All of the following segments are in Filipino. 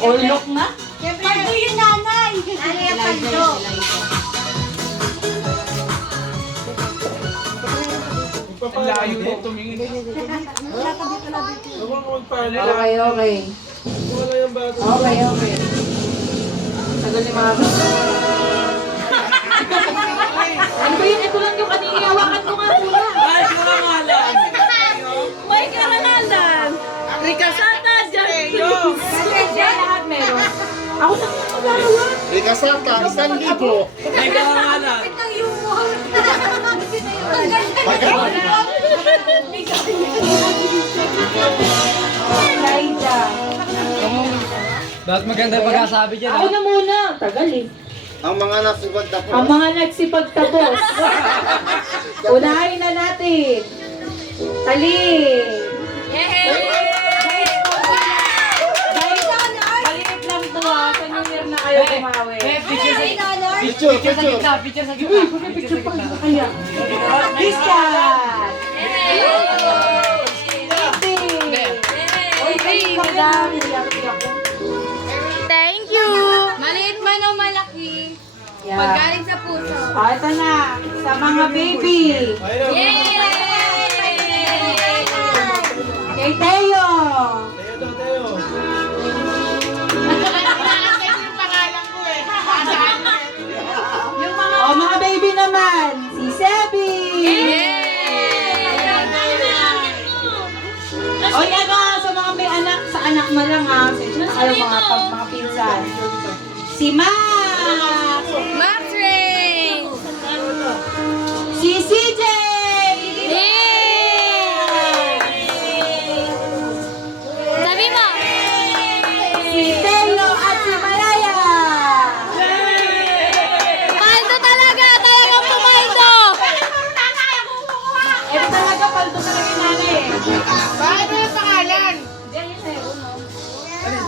Orlok na? Paldo yun, nanay. Nanay ang paldo. Ang layo mo tumingin. Okay, okay. Wala yung bata. Okay, okay. Tagal ni Mama. Ano ba yun? Ito lang yung kanina. Hawakan mo nga muna. Ay, karangalan! May karangalan! Ricasata dyan! Lahat meron. Ako lang yung magagawa. Rikasata, 1,000. May karangalan! Ang humor. Laida. Bakit maganda pagkasabi dyan? Ako na muna. Tagal eh. Ang mga nasibag na po. Ang mga nagsipagtapos. Unahin na natin. Talin. Guys, maliit lang to ha. Sa New Year na kayo kumawi. Picture, picture. Picture sa gitna! Picture sa gitna! Kaya. Christian. Thank you! Maliit man o malaki, paggaling sa puso. Ito na. Sa mga baby. Yay! Kay Teo. Tayo. O mga baby naman. Si Sebi. O yan na. Sa mga may anak. Sa anak na lang ha. Ayaw mga pinsan. Si Max. Max Ring! Si CJ. Sabi mo! Si Teo at si Malaya. Paldo talaga! Talagang pumaldo! Ito talaga. Paldo talaga yung nanay eh. Bakit mo yung pangalan?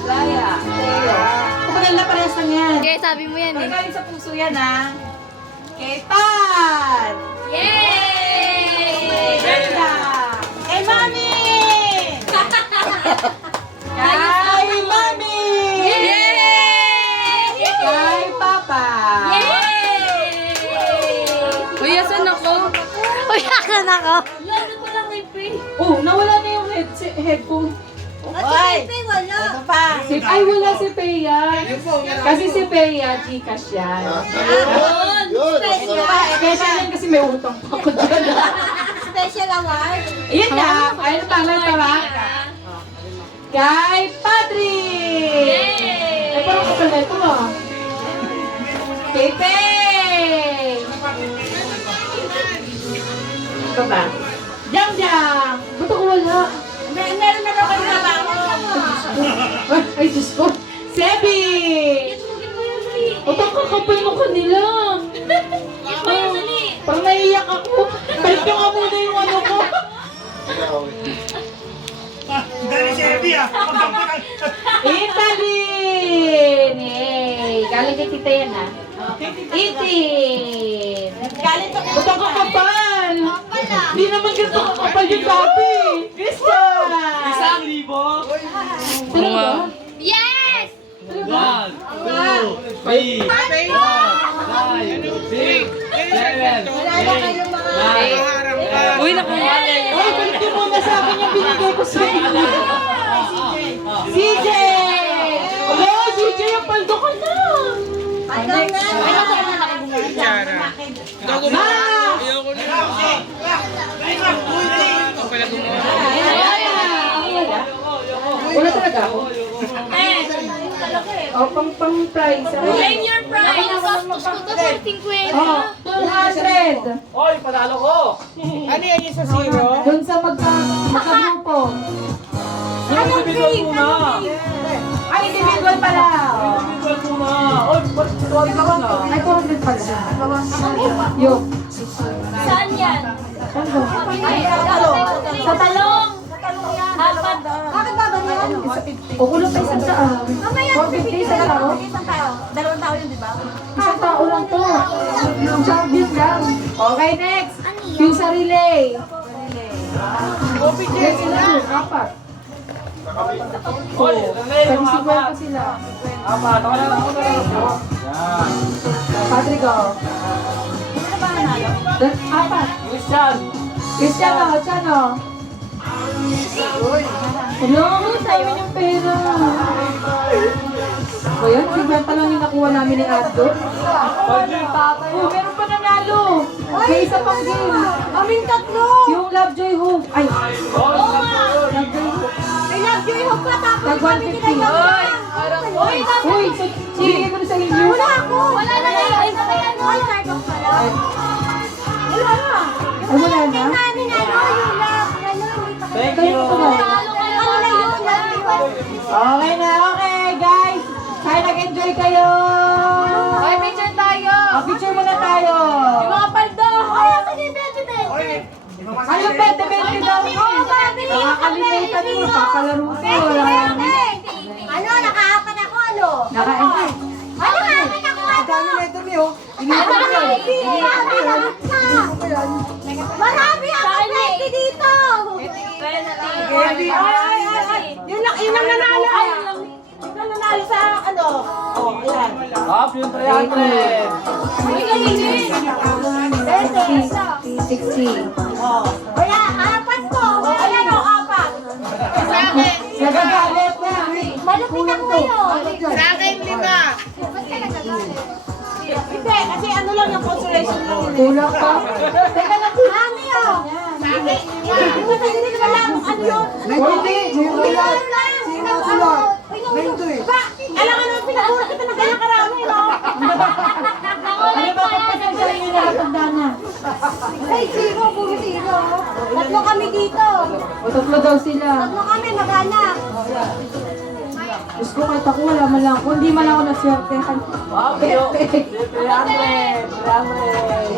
Malaya. Teo. Kapag na parehas lang yan. Okay, sabi mo yan eh. Pagkain sa puso yan ha. Kay Pat. Yay! Ganda. Kay Mami. Kay Mami. Yay! Kay Papa. Uy, asan ako? Uy, asan ako? Lalo ko lang may pay. Oh, nawala na yung headphone. Ay, wala. Ay, wala si Peya. Kasi si Peya, Gcash yan. Yun. Special yan kasi may utang pa ako dyan. Special award. Ayun na. Ayun pa, ayun pa. Kay Patrick. Ay, parang kapal na ito ah. Kay Pei. Ito ba? Jam Jam. Ba't ako wala? Meron na daw kayo trabaho. Ay, Diyos ko. Sebi! Otang kakapal mo kanila. Parang naiiyak ako. Balik nyo nga muna yung ano ko. Dali si Ebi ah! Italin! Yay! Galing kay tita yan ha. Itin! Galit sa Otang kakapal! Hindi naman ganito kakapal yung dati. Christian! 1,000! Talaga? Yes! 1, 2, 3, 4, 5, 6, 7, 8, 9, Uy, nakungalan. Ay, balik nyo muna sa akin yung binigay ko sa inyo. CJ! Hello, CJ, yung paldo ka na. Hanggang na. Ma! Wala talaga ako. O, pang price. Claim your prize! Tapos ko to sa 50. Oh, 200. Oy, panalo ko! Ano yan yung sa zero? Doon sa magka-grupo. Individual muna! Ay, individual pala. Individual muna! Oy, tuwagin ka na! Ay, 200 pala. Yo. Saan yan? Sa talong. Apat. Bakit ba ba yan? O, kulang pa isang tao. Mamaya, 450 isang tao. isang tao. Dalawang tao yun, di ba? Isang tao lang to. Champion lang. Okay, next. Yung sa relay. Yes, sila. Apat. Oy, Rene, yung Tag-50 apat. sila. Apat, ako na lang. Yan. Patrick, oh. Apat. Christian. Cristiano, Chano. Hello, dami ng pera. O yan, 50 lang yung nakuha namin ni Addo. Oh, meron pa nanalo. May isa pang game. Kaming tatlo. Yung Lovejoy Hope. Ay, Lovejoy Hope. May Lovejoy Hope pa tapos Tag 150. Uy, sige ko na sa inyo. Wala ako. Wala na yan. Ay, Starbucks pala. Wala na. Ay, wala na? Yung namin yung love. Thank Kayo you. ko na. Ano na yun? Okay na, okay guys. Kaya nag-enjoy kayo. Ay, picture tayo. Picture muna tayo. Yung mga paldo. Ay, sige, bete. Ano pwede daw? Nakakalimutan mo, papalaro ko. Wala na. Ano, nakaapat ako, ano? Naka-enjoy. Ano, nakaapat ako, ano? Marami ako, pwede dito. Yun ang nanalo. Yun ang nanalo sa, ano? Oh, ayan. Up yung 300. 60. Kaya, apat ko. Ayan o, apat. Nagagalit na. Malupit ako ngayon. Sa akin, 5. Ba't ka nagagalit? Hindi, kasi ano lang yung consolation lang yun. Tulak pa. Teka lang. Mami, oh. Hindi mo sa hindi naman lang ano yun. Hindi. Sino ulat? Alam ka naman, pinagura kita ng ganyang karami, no? Ano ba pagpasensya niyo na tandana? Ay, zero, puro zero. Tatlo kami dito. O tatlo daw sila. Tatlo kami, mag-anak. Diyos ko, kahit ako wala man lang. Kung di man ako naswertehan. Up yung 300. 300.